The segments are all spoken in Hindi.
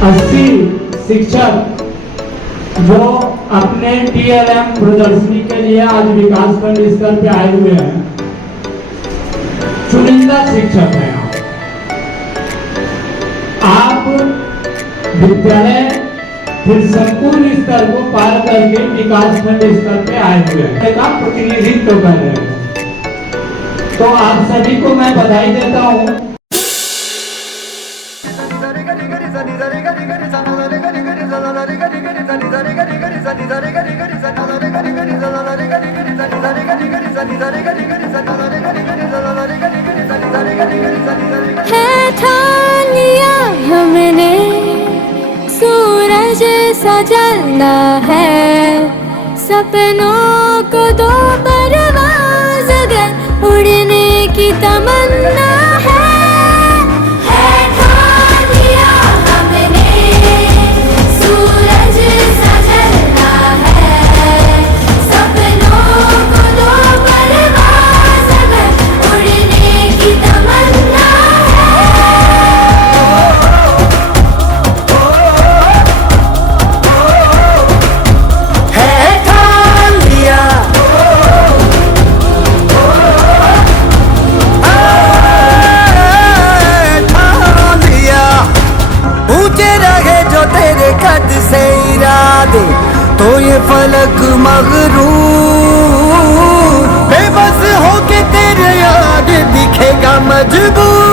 80 शिक्षक जो अपने टीएलएम प्रदर्शनी के लिए आज विकासखंड स्तर पे आए हुए हैं, चुनिंदा शिक्षक हैं। आप विद्यालय फिर संपूर्ण स्तर को पार करके विकासखंड स्तर पे आए हुए हैं, का प्रतिनिधित्व कर रहे हैं। तो आप सभी को मैं बधाई देता हूँ। है ठान लिया हमने, सूरज सा जलना है, सपनों को दो परवाज़ अगर उड़ने की तमन्ना है। तो ये फलक मगरूर बेबस होके तेरे याद दिखेगा मजबूर।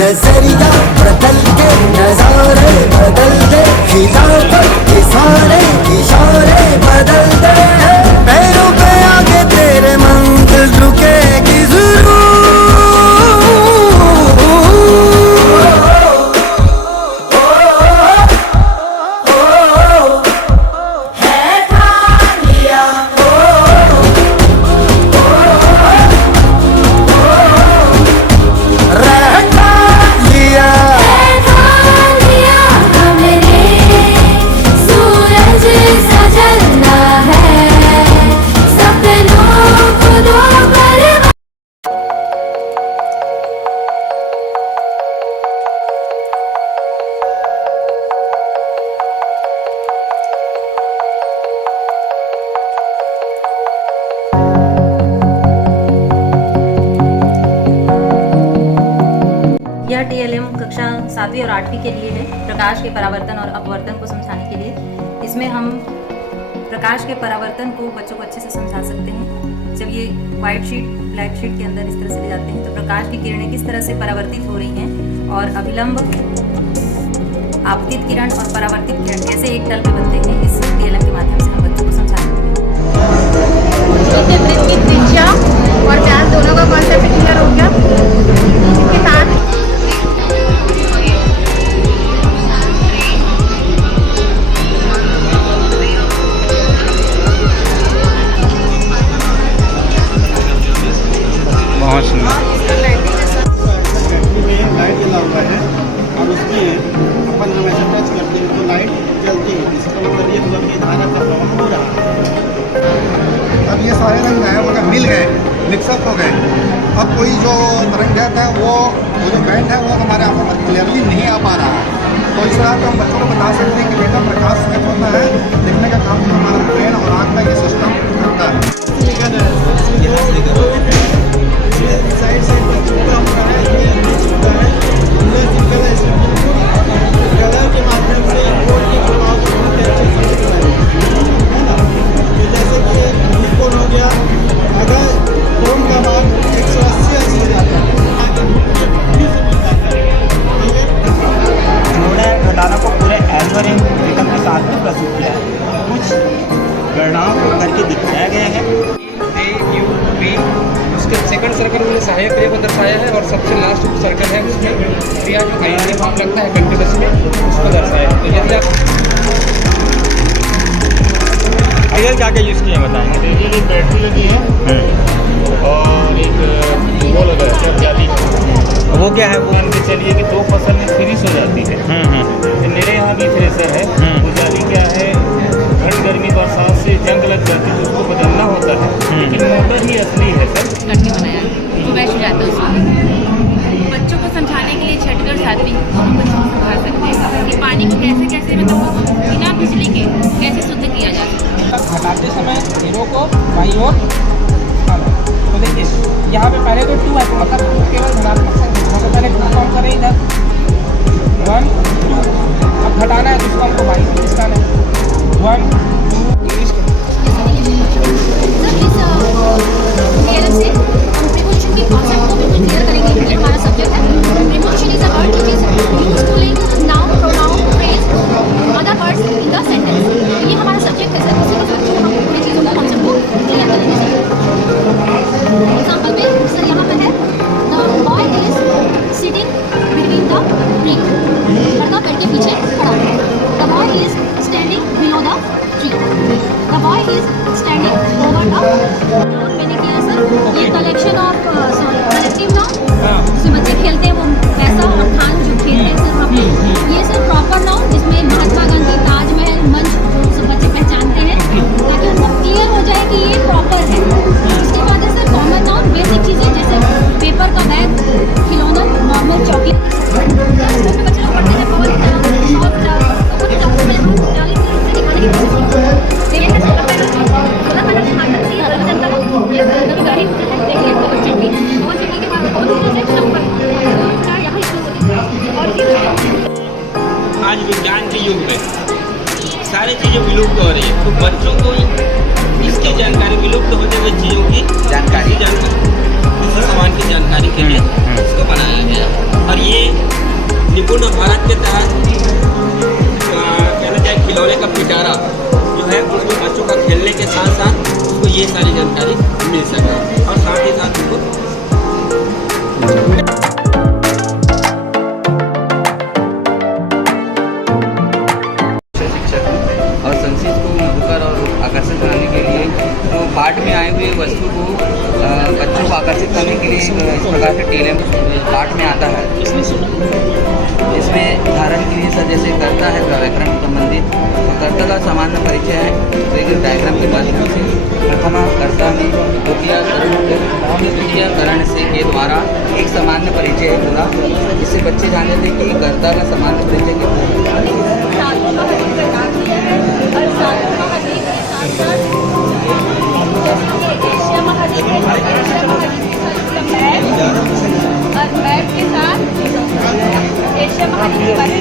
नजरिया बदल के नजारे बदल दे, खिलाफत के सारे इशारे बदल दे, पैरों पे आगे तेरे मंजिल रुकेगी जरूर। यह टीएलएम कक्षा 7वीं और 8वीं के लिए है, प्रकाश के परावर्तन और अपवर्तन को समझाने के लिए। इसमें हम प्रकाश के परावर्तन को बच्चों को अच्छे से समझा सकते हैं। जब ये वाइट शीट ब्लैक शीट के अंदर इस तरह से ले जाते हैं तो प्रकाश की किरणें किस तरह से परावर्तित हो रही हैं और अभिलंब, आपतित किरण और परावर्तित किरण कैसे एक तल पे बनते हैं, इस टीएलएम के माध्यम से हम बच्चों को समझाएंगे। वृत्त की त्रिज्या और व्यास दोनों का कॉन्सेप्ट क्लियर हो गया। इसके साथ लाइट जला हुआ है और उसमें अपन हम ऐसे टच करते हैं तो लाइट जलती है। इसका मतलब ये हुआ कि धारा का प्रवाह हो रहा है। अब ये सारे रंग हैं वो मिल गए, मिक्सअप हो गए। अब कोई जो तरंग दैर्घ्य है वो जो बैंड है वो हमारे यहाँ पर क्लियरली नहीं आ पा रहा है। तो इस तरह तो हम बच्चों को बता सकते हैं कि बेटा प्रकाश करता है, देखने का काम हमारा ब्रेन और आँख का ये सिस्टम करता है। साइड साइड में चिपका हुआ है, ये चिपका है, अंदर चिपका है, इसमें कलर के माध्यम से कोड के प्रभाव को बहुत अच्छे से समझ रहे हैं, है ना। तो जैसे कि निकोन हो गया, अगर क्रोम का मान 180 हो जाता है, आगे से मिलता है, ठीक है। जोड़ा घटाना को पूरे एल्गोरिथम के साथ में प्रस्तुत किया है। कुछ गणनाओं को करके दिखाया गया है। उसके सेकंड सर्कल में सहायक क्रिया को दर्शाया है और सबसे लास्ट सर्कल है उसमें क्रिया जो आईएनडी फॉर्म लगता है कंटिन्यूस में उसको दर्शाया है। तो यदि आप इधर क्या क्या यूज़ किया बताएंगे। देखिए एक बैटरी लगी है और एक वो लगा है जाली। वो क्या है वो? मान के चलिए कि 2 फसल में फिनिश हो जाती है। तो मेरे यहाँ भी थ्रेसर है, वो जाली क्या है, ठंड गर्मी बरसात से जंग लग जाती है तो उसको बदलना होता है, लेकिन मोटर ही असली है सर। करके बनाया वो वैसे जाता है उसमें। बच्चों को समझाने के लिए छठकर साथी हम बच्चों को सिखा सकते हैं कि पानी को कैसे कैसे मतलब बिना बिजली के कैसे शुद्ध किया जा सकता है। हटाते समय हीरो को बाई ओर उठाना। तो देखिए यहाँ पे पहले तो 2 है, तो मतलब 2 केवल धनात्मक संख्या, तो पहले 2 काउंट करें इधर 1 2। अब घटाना है तो इसको हमको बाई ओर खिसकाना है 1 2 इंग्लिश के। से हम प्रीपोजिशन के कॉन्सेप्ट को बिल्कुल क्लियर करेंगे। ये हमारा सब्जेक्ट है। Preposition is a word which is used to link noun, pronoun, phrase, other words in the sentence. ये हमारा सब्जेक्ट है सर। उसी के बच्चों को हम पूरी चीज़ों को कॉन्सेप्ट को क्लियर करेंगे। एग्जाम्पल में सर यहाँ पे है the boy is sitting between the tree. लड़का पेड़ के पीछे खड़ा है। The boy is standing below the tree. The boy is standing over the. मैंने किया सर ये कलेक्शन ऑफ कलेक्टिव नाउन जिसमें बच्चे खेलते हैं, वो पैसा और खान जो खेलते हैं सर वहाँ पे। ये सर प्रॉपर नाउन जिसमें महात्मा गांधी, ताजमहल, मंच जो सब बच्चे पहचानते हैं, ताकि उनको क्लियर हो जाए कि ये प्रॉपर है। इसके बाद है सर कॉमन नाउन, बेसिक चीज़ें जैसे पेपर का बैग, खिलौना, नॉर्मल चॉकलेट। बच्चे लोग पढ़ते हैं बहुत आज विज्ञान के युग में सारी चीज़ें विलुप्त हो रही है, तो बच्चों को इसकी जानकारी, विलुप्त होने वाली चीज़ों की जानकारी किसी सामान की जानकारी के लिए इसको बनाया गया। और ये निपुण भारत के तहत कहना चाहे खिलौने का पिटारा जो है उसमें बच्चों का खेलने के साथ साथ उसको ये सारी जानकारी मिल सके और साथ ही साथ उनको और संस्कृत को मधुकर और आकर्षित बनाने के लिए तो पाठ में आए हुए वस्तु को बच्चों को आकर्षित करने के लिए इस प्रकार के टेलम पाठ में आता है। इसमें उदाहरण के लिए सर जैसे कर्ता है व्याकरण संबंधित, तो कर्ता का सामान्य परिचय है तो एक डायग्राम के माध्यम से प्रथमा कर्ता में द्वितीयकरण से के द्वारा एक सामान्य परिचय है पूरा, जिससे बच्चे जान लेते हैं कि कर्ता का सामान्य परिचय क्या है। और मैप के साथ एशिया महाद्वीप के बारे में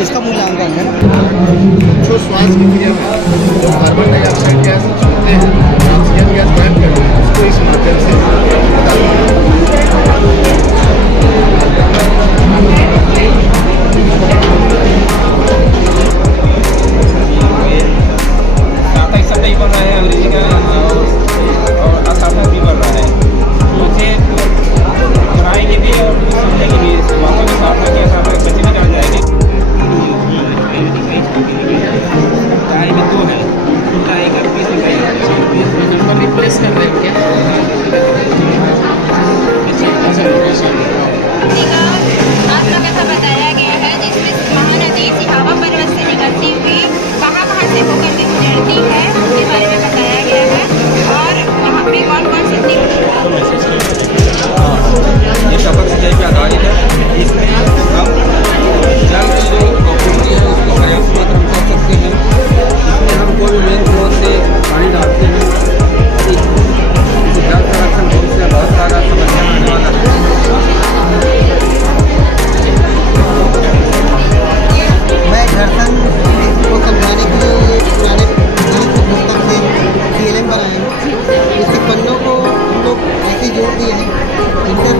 इसका मूल्यांकन है। जो श्वास की क्रिया में जो कार्बन डाइऑक्साइड गैस छोड़ते हैं, ऑक्सीजन गैस बर्न करते हैं, उसको इस माध्यम से ही बन रहा है, अंग्रेजी का और असाधक भी बन रहा है। मुझे पढ़ाएंगे भी और समझेंगे भी, वास्तव में साधना किया साधना बच्चे भी जान जाएंगे। चाय में 2 है, चाय का पीस दिखाई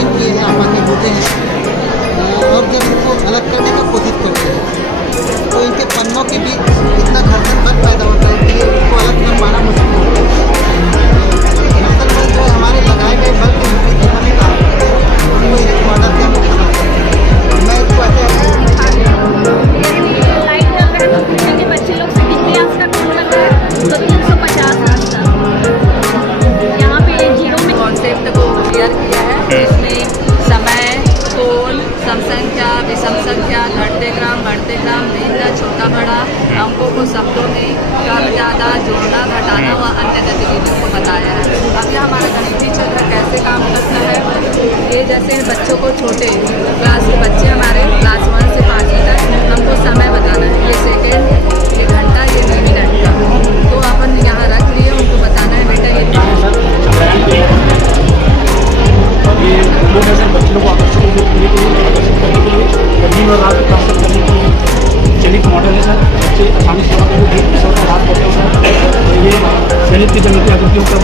स्टूडेंट भी हैं आपा के होते हैं और जब इनको अलग करने का कोशिश करते हैं तो इनके पन्नों के बीच इतना घर्षण बल पैदा होता है कि इसको अलग कर पाना मुश्किल होता है। घर्षण बल जो है हमारे लगाए गए बल के विपरीत बनेगा, उनको इस मॉडल से हम समझते हैं। मैं इसको लाइट अगर हम पूछेंगे बच्चे लोग से कितने आंस का टोन लग रहा है तो 350 आंस का। यहाँ पे जीरो में कॉन्सेप्ट को क्लियर किया है, इसमें समय, टोन, सम संख्या, विषम संख्या, घटते क्रम, बढ़ते क्रम, भिन्न, छोटा बड़ा, अंकों को शब्दों में कम ज़्यादा, जोड़ना, घटाना व अन्य गतिविधियों को बताया है। अब यह हमारा गणितीय चक्र कैसे काम करता है, ये जैसे बच्चों को छोटे क्लास के बच्चे हमारे क्लास 1 से 5वीं तक हमको समय बताना है, ये सेकेंड, ये घंटा, ये मिनट का, तो अपन यहाँ रख लिए, उनको बताना है बेटा ये लोग ऐसे बच्चों को आकर्षित करने के लिए दिन और रात ट्रांसफर करने के लिए चलित मॉडल है सर। बच्चे आसानी से रात करते हैं सर। तो ये गणित की जगह आकृतियों का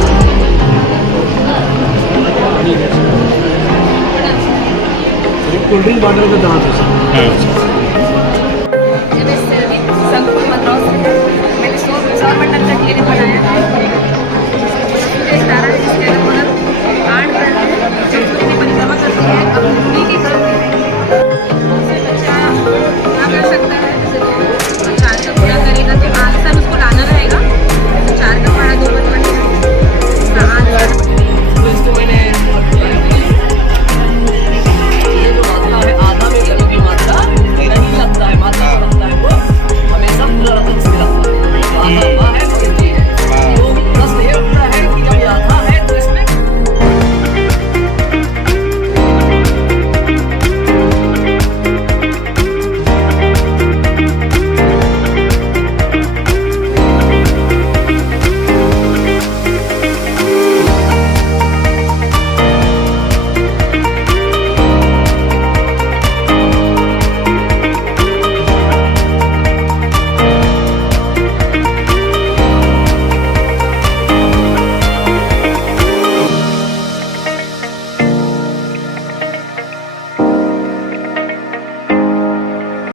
कोल्ड ड्रिंक बॉटल का दांत है सर। संकुल मद्रास से मैंने सौर मंडल तक ये बनाया है।